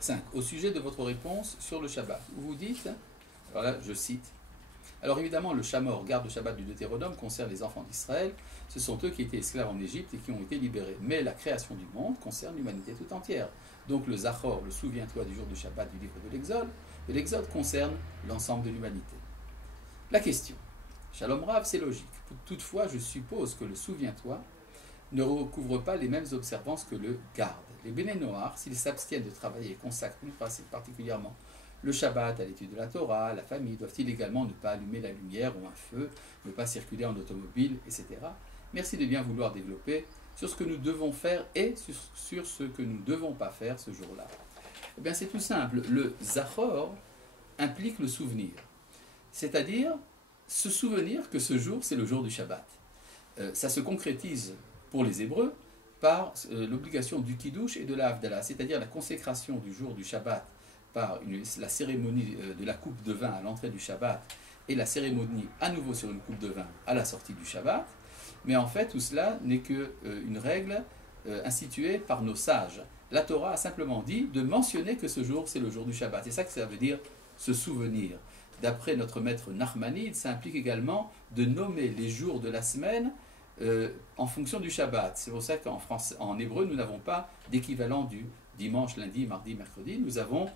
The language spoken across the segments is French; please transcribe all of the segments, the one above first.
5. Au sujet de votre réponse sur le Shabbat, vous dites, alors là je cite, alors évidemment le Shamor, garde le Shabbat du Deutéronome, concerne les enfants d'Israël, ce sont eux qui étaient esclaves en Égypte et qui ont été libérés. Mais la création du monde concerne l'humanité tout entière. Donc le Zachor, le souviens-toi du jour du Shabbat du livre de l'Exode concerne l'ensemble de l'humanité. La question, Shalom Rav, c'est logique. Toutefois, je suppose que le souviens-toi ne recouvre pas les mêmes observances que le garde. Les Béné Noach, s'ils s'abstiennent de travailler et consacrent plus particulièrement le Shabbat à l'étude de la Torah, la famille, doivent-ils également ne pas allumer la lumière ou un feu, ne pas circuler en automobile, etc. Merci de bien vouloir développer sur ce que nous devons faire et sur ce que nous ne devons pas faire ce jour-là. Eh bien, c'est tout simple. Le Zachor implique le souvenir. C'est-à-dire se souvenir que ce jour, c'est le jour du Shabbat. Ça se concrétise pour les Hébreux par l'obligation du Kiddush et de la Havdalah, c'est-à-dire la consécration du jour du Shabbat par la cérémonie de la coupe de vin à l'entrée du Shabbat et la cérémonie à nouveau sur une coupe de vin à la sortie du Shabbat. Mais en fait, tout cela n'est qu'une règle instituée par nos sages. La Torah a simplement dit de mentionner que ce jour, c'est le jour du Shabbat. C'est ça que ça veut dire se souvenir. D'après notre maître Nachmanide, ça implique également de nommer les jours de la semaine en fonction du Shabbat. C'est pour ça qu'en hébreu, nous n'avons pas d'équivalent du dimanche, lundi, mardi, mercredi. Nous avons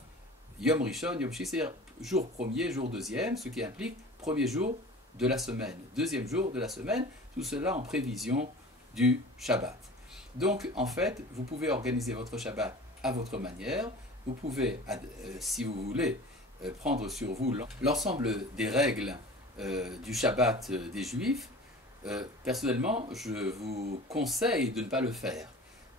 Yom Rishon, Yom Shishi, c'est-à-dire jour premier, jour deuxième, ce qui implique premier jour de la semaine, deuxième jour de la semaine, tout cela en prévision du Shabbat. Donc, en fait, vous pouvez organiser votre Shabbat à votre manière. Vous pouvez, si vous voulez, prendre sur vous l'ensemble des règles du Shabbat des Juifs. Personnellement, je vous conseille de ne pas le faire.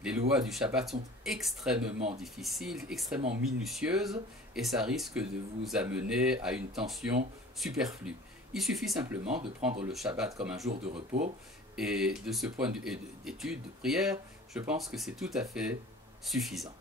Les lois du Shabbat sont extrêmement difficiles, extrêmement minutieuses, et ça risque de vous amener à une tension superflue. Il suffit simplement de prendre le Shabbat comme un jour de repos, et de ce point d'étude, de prière, je pense que c'est tout à fait suffisant.